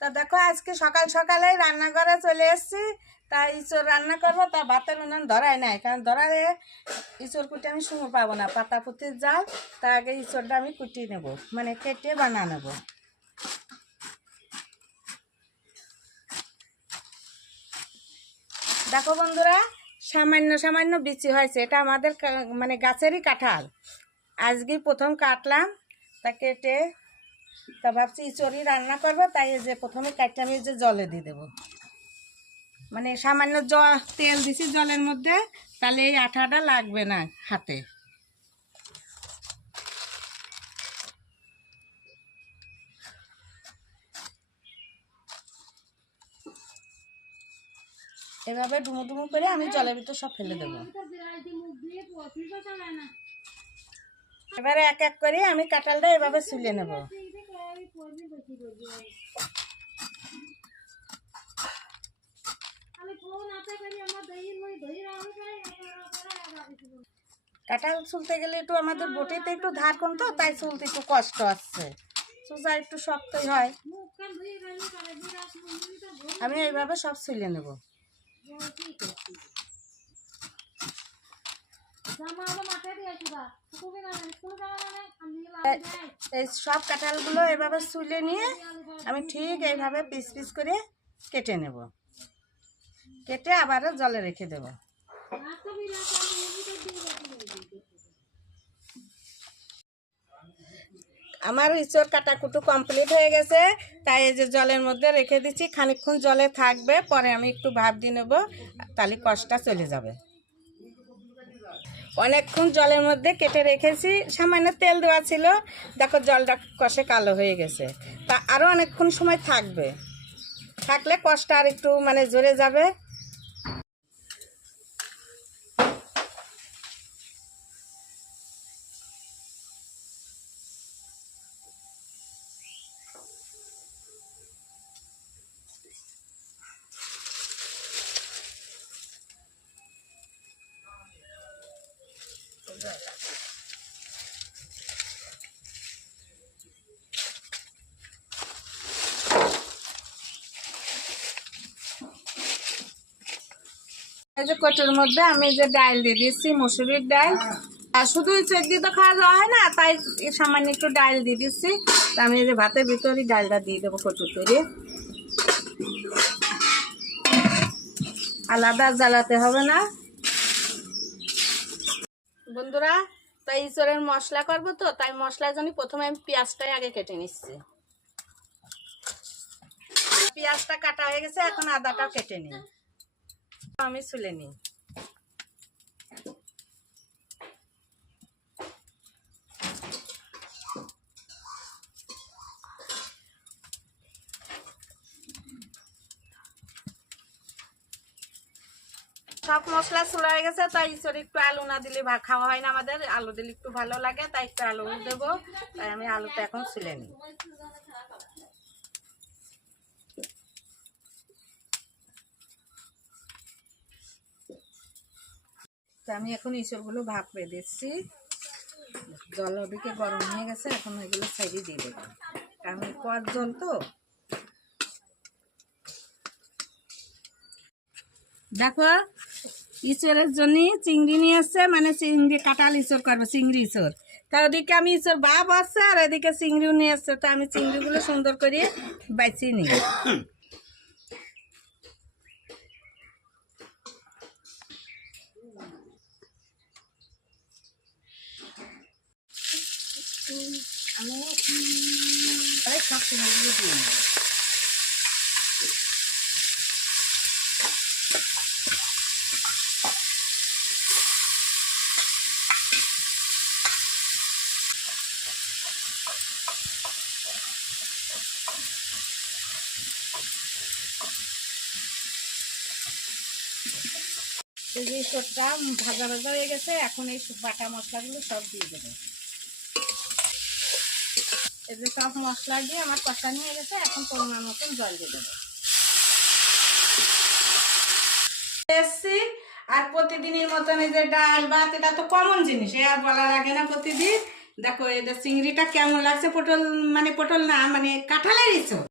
তা দেখো আজকে সকাল সকালে রান্নাঘরে চলে এসেছি। তাই ইঁচড় রান্না করবো, তা ভাতের উনুন ধরাই নাই, কারণ ধরালে ইঁচড় কুটে আমি সময় পাবো না, পাতা পুতির জাল। তা আগে ইঁচড়টা আমি কুটিয়ে নেব, মানে কেটে বানা নেব। দেখো বন্ধুরা, সামান্য সামান্য বিচি হয়েছে, এটা আমাদের মানে গাছেরই কাঁঠাল। আজকেই প্রথম কাটলাম, তা কেটে তা ভাবছি ইঁচড়ই রান্না করবো। তাই যে প্রথমে কাটতে আমি যে জলে দিয়ে দেবো, মানে সামান্য তেল দিছি জলের মধ্যে, তাহলে এই আঠাটা লাগবে না হাতে। এভাবে ডুমো ডুমো করে আমি জলের ভিতর সব ফেলে দেবো। এবারে এক এক করে আমি কাঁঠালটা এভাবে ছুলে নেব। কাঁঠাল ছুলতে গেলে একটু আমাদের বটিতে একটু ধার কম, তো তাই ছুলতে একটু কষ্ট আসছে, সোজা একটু শক্তই হয়। আমি এইভাবে সব ছুলে নেব। এই সব কাঁঠালগুলো এভাবে ছুলে নিয়ে আমি ঠিক এইভাবে পিস পিস করে কেটে নেব, কেটে আবারও জলে রেখে দেব। আমার ইঁচড় কাটাকুটু কমপ্লিট হয়ে গেছে, তাই এই যে জলের মধ্যে রেখে দিচ্ছি, খানিকক্ষণ জলে থাকবে, পরে আমি একটু ভাপ দিয়ে নেব, তাহলে কষটা চলে যাবে। অনেকক্ষণ জলের মধ্যে কেটে রেখেছি, সামান্য তেল দেওয়া ছিল, দেখো জলটা কষে কালো হয়ে গেছে। তা আরও অনেকক্ষণ সময় থাকবে, থাকলে কষটা আর একটু মানে জোরে যাবে। এই যে কচুর মধ্যে আমি যে ডাল দিয়ে দিচ্ছি, মসুরির ডাল। আর শুধু ইঁচড় দিয়ে তো খাওয়া যাওয়া হয় না, তাই সামান্য একটু ডাল দিয়ে দিচ্ছি। আমি এই যে ভাতের ভিতরে ডালটা দিয়ে দেবো কচুর তৈরি, আলাদা জ্বালাতে হবে না। বন্ধুরা, তাই ইঁচড়ের মশলা করবো, তো তাই মশলার জন্য প্রথমে আমি পেঁয়াজটাই আগে কেটে নিচ্ছি। পেঁয়াজটা কাটা হয়ে গেছে, এখন আদাটাও কেটে নিই, আমি ছুলে নিই। সব মশলা চুলা হয়ে গেছে, তাই ইঁচড়ে একটু আলু না দিলে খাওয়া হয় না আমাদের, আলু দিলে একটু ভালো লাগে, তাই একটু আলু দেবো। তাই আমি আলুটা এখন ছুলে নিই। আমি এখন ইঁচড়গুলো ভাপে দিচ্ছি, জল ওদিকে গরম হয়ে গেছে, এখন এগুলো সাইডে দিয়ে দেবো, কারণ কর জল তো। দেখো ইঁচড়ের জন্য চিংড়ি নিয়ে আসছে, মানে চিংড়ি কাঁঠাল ইঁচড় করবো, চিংড়ি ইঁচড়। তা ওদিকে আমি ইঁচড় ভাপ আসছে, আর এদিকে চিংড়িও নিয়ে আসছে, তা আমি চিংড়িগুলো সুন্দর করে বাইচিয়ে নিই। আমি প্রায় সব চিংড়িগুলো দিয়ে নিই। এই যে ইঁচড়টা ভাজা ভাজা হয়ে গেছে, এখন এই বাটা মশলাগুলো সব দিয়ে দেবো। এই যে সব মশলা দিয়ে আমার কষানো হয়ে গেছে, এখন পরিমাণ মতন জল দিয়ে দেবো। এসছি, আর প্রতিদিনের মতন এই যে ডাল ভাত, এটা তো কমন জিনিস, এ আর বলা লাগে না প্রতিদিন। দেখো এই যে চিংড়িটা কেমন লাগছে, পটল মানে পটল না, মানে কাঁঠালের ইঁচড়।